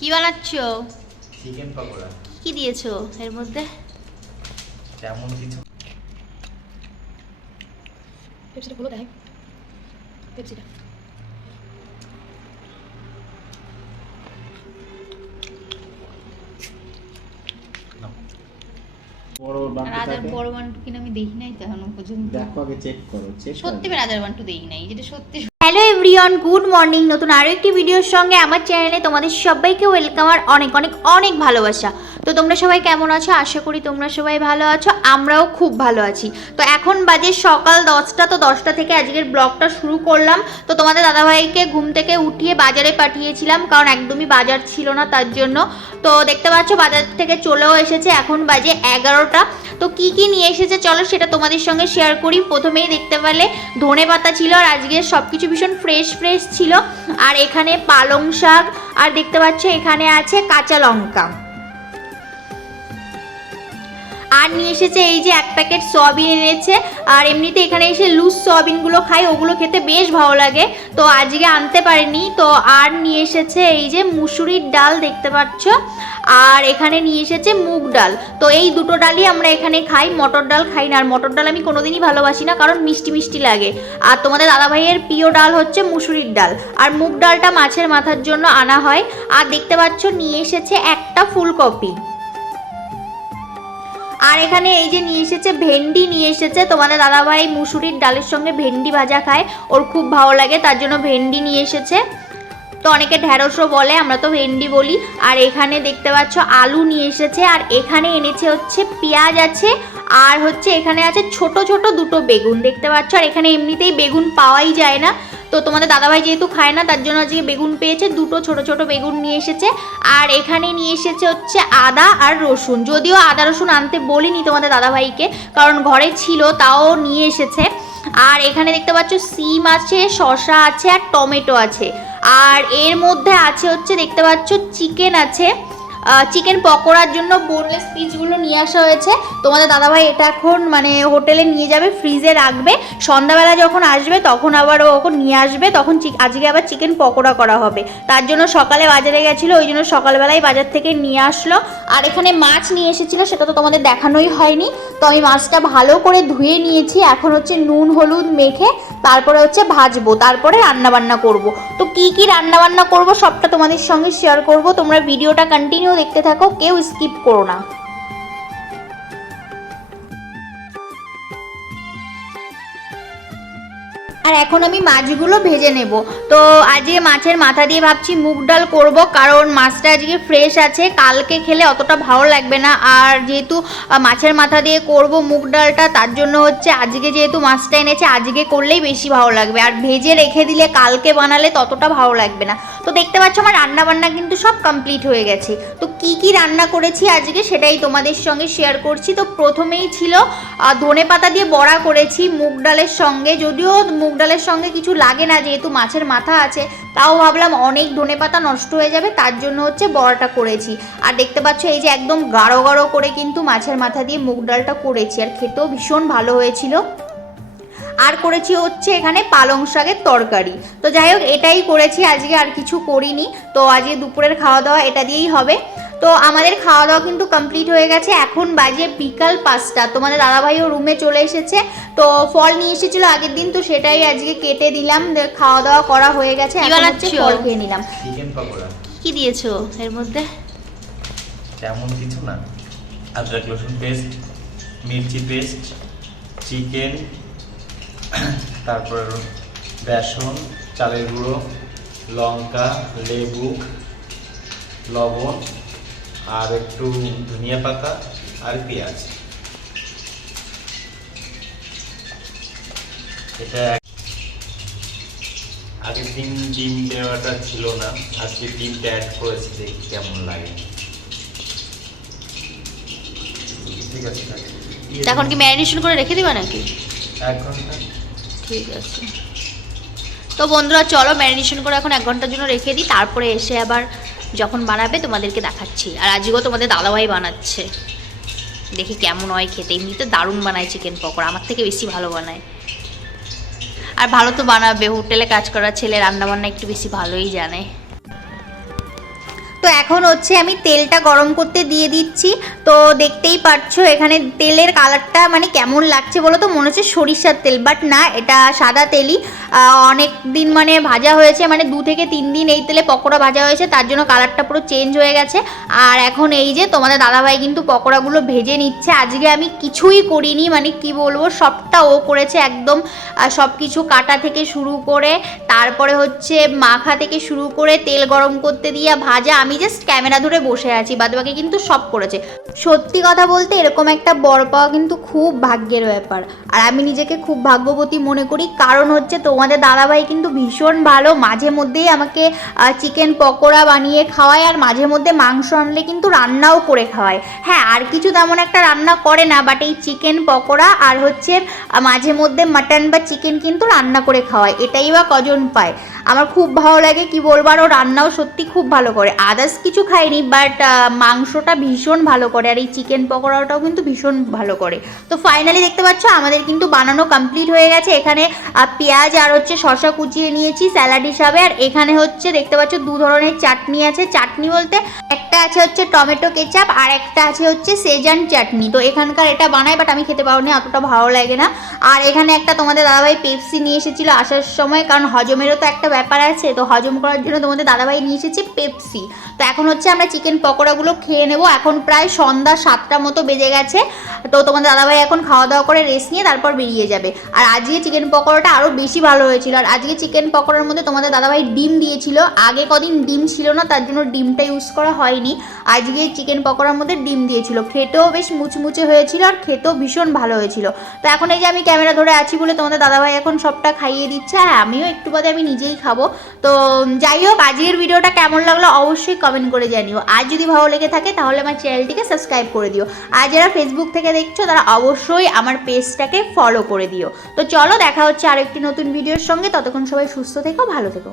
কি বানাচ্ছো? চিকেন পকোড়া। কি দিয়েছ এর মধ্যে? তেমন কিছু। পেপসিটা খুলে দেখ। পেপসিটা। রাজার বড় বান্টু কিনা আমি দেখি নাই তো এখনও পর্যন্ত। দেখো আগে চেক করো চেক সত্যি রাজার বান্টু দেখি নাই যেটা সত্যি হ্যালো এভরিওয়ান গুড মর্নিং নতুন আরও একটি ভিডিওর সঙ্গে আমার চ্যানেলে তোমাদের সবাইকে ওয়েলকাম আর অনেক অনেক অনেক ভালোবাসা। তো তোমরা সবাই কেমন আছো? আশা করি তোমরা সবাই ভালো আছো, আমরাও খুব ভালো আছি। তো এখন বাজে সকাল দশটা, তো দশটা থেকে আজকের ব্লগটা শুরু করলাম। তো তোমাদের দাদাভাইকে ঘুম থেকে উঠিয়ে বাজারে পাঠিয়েছিলাম, কারণ একদমই বাজার ছিল না তার জন্য। তো দেখতে পাচ্ছ, বাজার থেকে চলেও এসেছে, এখন বাজে এগারোটা। তো কি কি নিয়ে এসেছে চলো সেটা তোমাদের সঙ্গে শেয়ার করি। প্রথমেই দেখতে পেলে, ধনে পাতা ছিল আর আজকে সব কিছু ভীষণ ফ্রেশ ফ্রেশ ছিল। আর এখানে পালং শাক, আর দেখতে পাচ্ছ এখানে আছে কাঁচা লঙ্কা। আর নিয়ে এসেছে এই যে এক প্যাকেট সয়াবিন এনেছে। আর এমনিতে এখানে এসে লুজ সয়াবিনগুলো খাই, ওগুলো খেতে বেশ ভালো লাগে। তো আজকে আনতে পারিনি। তো আর নিয়ে এসেছে এই যে মুসুরির ডাল দেখতে পাচ্ছ। আর এখানে নিয়ে এসেছে মুগ ডাল। তো এই দুটো ডালই আমরা এখানে খাই, মটর ডাল খাই না। আর মটর ডাল আমি কোনোদিনই ভালোবাসি না, কারণ মিষ্টি মিষ্টি লাগে। আর তোমাদের দাদাভাইয়ের প্রিয় ডাল হচ্ছে মুসুরির ডাল। আর মুগ ডালটা মাছের মাথার জন্য আনা হয়। আর দেখতে পাচ্ছ, নিয়ে এসেছে একটা ফুলকপি। আর এখানে এই যে নিয়ে এসেছে, ভেন্ডি নিয়ে এসেছে। তোমাদের দাদাভাই মুসুরির ডালের সঙ্গে ভেন্ডি ভাজা খায়। ওর খুব ভালো লাগে, তার জন্য ভেন্ডি নিয়ে এসেছে। তো অনেকে ঢ্যাঁড়সও বলে, আমরা তো ভেন্ডি বলি। আর এখানে দেখতে পাচ্ছ, আলু নিয়ে এসেছে। আর এখানে এনেছে হচ্ছে পেঁয়াজ আছে, আর হচ্ছে এখানে আছে ছোট ছোট দুটো বেগুন। দেখতে পাচ্ছ, আর এখানে এমনিতেই বেগুন পাওয়াই যায় না। তো তোমাদের দাদাভাই যেহেতু খায় না, তার জন্য আজকে বেগুন পেয়েছে। দুটো ছোট ছোট বেগুন নিয়ে এসেছে। আর এখানে নিয়ে এসেছে হচ্ছে আদা আর রসুন। যদিও আদা রসুন আনতে বলিনি তোমাদের দাদাভাইকে, কারণ ঘরে ছিল, তাও নিয়ে এসেছে। আর এখানে দেখতে পাচ্ছ সিম আছে, শসা আছে আর টমেটো আছে। আর এর মধ্যে আছে হচ্ছে দেখতে পাচ্ছ চিকেন আছে। চিকেন পকোড়ার জন্য বোনলেস পিসগুলো নিয়ে আসা হয়েছে। তোমাদের দাদাভাই এটা এখন মানে হোটেলে নিয়ে যাবে ফ্রিজে রাখবে। সন্ধ্যাবেলা যখন আসবে, তখন আবার ওকে নিয়ে আসবে, তখন আজকে আবার চিকেন পকোড়া করা হবে। তার জন্য সকালে বাজারে গেছিল, ওই জন্য সকালবেলায় বাজার থেকে নিয়ে আসলো। আর এখানে মাছ নিয়ে এসেছিল, সেটা তো তোমাদের দেখানোই হয়নি। তো আমি মাছটা ভালো করে ধুয়ে নিয়েছি, এখন হচ্ছে নুন, হলুদ মেখে, তারপরে হচ্ছে ভাজবো, তারপরে রান্নাবান্না করব। তো কি কি রান্নাবান্না করব সবটা তোমাদের সঙ্গে শেয়ার করব, তোমরা ভিডিওটা কন্টিনিউ দেখতে থাকো, কেউ স্কিপ করো না। আর এখন আমি মাছগুলো ভেজে নেব। তো আজকে মাছের মাথা দিয়ে ভাবছি মুগ ডাল করব, কারণ মাছটা আজকে ফ্রেশ আছে, কালকে খেলে অতটা ভালো লাগবে না। আর যেহেতু মাছের মাথা দিয়ে করব মুগ ডালটা, তার জন্য হচ্ছে আজকে যেহেতু মাছটা এনেছে, আজকে করলেই বেশি ভালো লাগবে। আর ভেজে রেখে দিলে, কালকে বানালে ততটা ভালো লাগবে না। তো দেখতে পাচ্ছ আমার রান্না বান্না কিন্তু সব কমপ্লিট হয়ে গেছে। তো কি কি রান্না করেছি আজকে সেটাই তোমাদের সঙ্গে শেয়ার করছি। তো প্রথমেই ছিল ধনে পাতা দিয়ে বড়া করেছি, মুগ ডালের সঙ্গে। যদিও মুগ ডালের সঙ্গে কিছু লাগে না, যেহেতু মাছের মাথা আছে, তাও ভাবলাম অনেক ধনে পাতা নষ্ট হয়ে যাবে, তার জন্য হচ্ছে বড়াটা করেছি। আর দেখতে পাচ্ছ এই যে একদম গাঢ় গাঢ় করে কিন্তু মাছের মাথা দিয়ে মুগ ডালটা করেছি, আর খেতেও ভীষণ ভালো হয়েছিল। আর করেছি হচ্ছে এখানে পালং শাকের তরকারি। তো যাই হোক এটাই করেছি আজকে আর কিছু করিনি। তো আজকে দুপুরের খাওয়া দাওয়া এটা দিয়েই হবে। তো আমাদের খাওয়া দাওয়া কিন্তু কমপ্লিট হয়ে গেছে। এখন বাজে বিকাল পাঁচটা। তোমাদের দাদাভাইও রুমে চলে এসেছে। তো ফল নিয়ে এসেছিল আগের দিন তো সেটাই আজকে কেটে দিলাম। খাওয়া দাওয়া করা হয়ে গেছে। এখন হচ্ছে ফল খেয়ে নিলাম। কি দিয়েছ এর মধ্যে? তেমন কিছু না। আদরক রসুন পেস্ট মির্চি পেস্ট চিকেন তারপর বেসন চালের গুঁড়ো লঙ্কা লেবু লবণ আর একটু ধনিয়া পাতা আর পেঁয়াজ। এটা আগের দিন ডিম দেওয়াটা ছিল না আজকে ডিমটা অ্যাড করেছি দেখি কেমন লাগে। ঠিক আছে। এখন কি ম্যারিনেশন করে রেখে দিবা নাকি? এক ঘণ্টা। ঠিক আছে। তো বন্ধুরা, চলো ম্যারিনেশন করে এখন এক ঘণ্টার জন্য রেখে দিই, তারপরে এসে আবার যখন বানাবে তোমাদেরকে দেখাচ্ছি। আর আজকেও তোমাদের দাদাভাই বানাচ্ছে। দেখি কেমন হয় খেতে। এমনিতে দারুণ বানায় চিকেন পকোড়া, আমার থেকে বেশি ভালো বানায়। আর ভালো তো বানাবে, হোটেলে কাজ করা ছেলে রান্না বান্না একটু বেশি ভালোই জানে। তো এখন হচ্ছে আমি তেলটা গরম করতে দিয়ে দিচ্ছি। তো দেখতেই পাচ্ছো এখানে তেলের কালারটা মানে কেমন লাগছে বলো তো? মনে হচ্ছে সরিষার তেল বাট না, এটা সাদা তেলই। অনেক দিন মানে ভাজা হয়েছে মানে দু থেকে তিন দিন এই তেলে পকোড়া ভাজা হয়েছে, তার জন্য কালারটা পুরো চেঞ্জ হয়ে গেছে। আর এখন এই যে তোমাদের দাদাভাই কিন্তু পকোড়াগুলো ভেজে নিচ্ছে। আজকে আমি কিছুই করিনি মানে কি বলব, সবটা ও করেছে একদম। সব কিছু কাটা থেকে শুরু করে, তারপরে হচ্ছে মাখা থেকে শুরু করে তেল গরম করতে দিয়ে ভাজা, আমি জাস্ট ক্যামেরা ধরে বসে আছি, বাদবাকি কিন্তু সব করেছে। সত্যি কথা বলতে এরকম একটা বর পাওয়া কিন্তু খুব ভাগ্যের ব্যাপার। আর আমি নিজেকে খুব ভাগ্যবতী মনে করি, কারণ হচ্ছে তোমাদের দাদাভাই কিন্তু ভীষণ ভালো। মাঝে মধ্যেই আমাকে চিকেন পকোড়া বানিয়ে খাওয়ায় আর মাঝে মধ্যে মাংস আনলে কিন্তু রান্নাও করে খাওয়ায়। হ্যাঁ আর কিছু তেমন একটা রান্না করে না বাট এই চিকেন পকোড়া আর হচ্ছে মাঝে মধ্যে মাটন বা চিকেন কিন্তু রান্না করে খাওয়ায়। এটাই বা কজন পায়? আমার খুব ভালো লাগে কি বলব আর ও রান্নাও সত্যি খুব ভালো করে। আদার্স কিছু খাইনি বাট মাংসটা ভীষণ ভালো করে। আর এই চিকেন পকোড়াটাও কিন্তু ভীষণ ভালো করে। তো ফাইনালি দেখতে পাচ্ছ, আমাদের কিন্তু বানানো কমপ্লিট হয়ে গেছে। এখানে পেঁয়াজ আর হচ্ছে শশা কুচিয়ে নিয়েছি স্যালাড হিসাবে। আর এখানে হচ্ছে দেখতে পাচ্ছ, দু ধরনের চাটনি আছে। চাটনি বলতে একটা আছে হচ্ছে টমেটো কেচাপ আর একটা আছে হচ্ছে সেজান চাটনি। তো এখানকার এটা বানাই বাট আমি খেতে পারিনি অতটা ভালো লাগে না। আর এখানে একটা তোমাদের দাদাভাই পেপসি নিয়ে এসেছিল আসার সময়, কারণ হজমেরও তো একটা ব্যাপার আছে, তো হজম করার জন্য তোমাদের দাদাভাই নিয়ে এসেছে পেপসি তো এখন হচ্ছে আমরা চিকেন পকোড়াগুলো খেয়ে নেব। এখন প্রায় সন্ধ্যা সাতটা মতো বেজে গেছে। তো তোমাদের দাদাভাই এখন খাওয়া দাওয়া করে রেস্ট নিয়ে তারপর বেরিয়ে যাবে। আর আজকে চিকেন পকোড়াটা আরও বেশি ভালো হয়েছিল। আর আজকে চিকেন পকোড়ার মধ্যে তোমাদের দাদাভাই ডিম দিয়েছিল। আগে কদিন ডিম ছিল না, তার জন্য ডিমটা ইউজ করা হয়নি। আজকে চিকেন পকোড়ার মধ্যে ডিম দিয়েছিল। খেতেও বেশ মুচমুচে হয়েছিল আর খেতেও ভীষণ ভালো হয়েছিল। তো এখন এই যে আমি ক্যামেরা ধরে আছি বলে তোমাদের দাদাভাই এখন সবটা খাইয়ে দিচ্ছে। হ্যাঁ আমিও একটু বাদে আমি নিজেই খাব। তো যাই হোক, আজকের ভিডিওটা কেমন লাগল অবশ্যই কমেন্ট করে জানিও। আর যদি ভালো লেগে থাকে তাহলে আমার চ্যানেলটিকে সাবস্ক্রাইব করে দিও। আর যারা ফেসবুক থেকে দেখছ, তারা অবশ্যই আমার পেজটাকে ফলো করে দিও। তো চলো, দেখা হচ্ছে আরেকটি নতুন ভিডিওর সঙ্গে। ততক্ষণ সবাই সুস্থ থেকো, ভালো থেকো।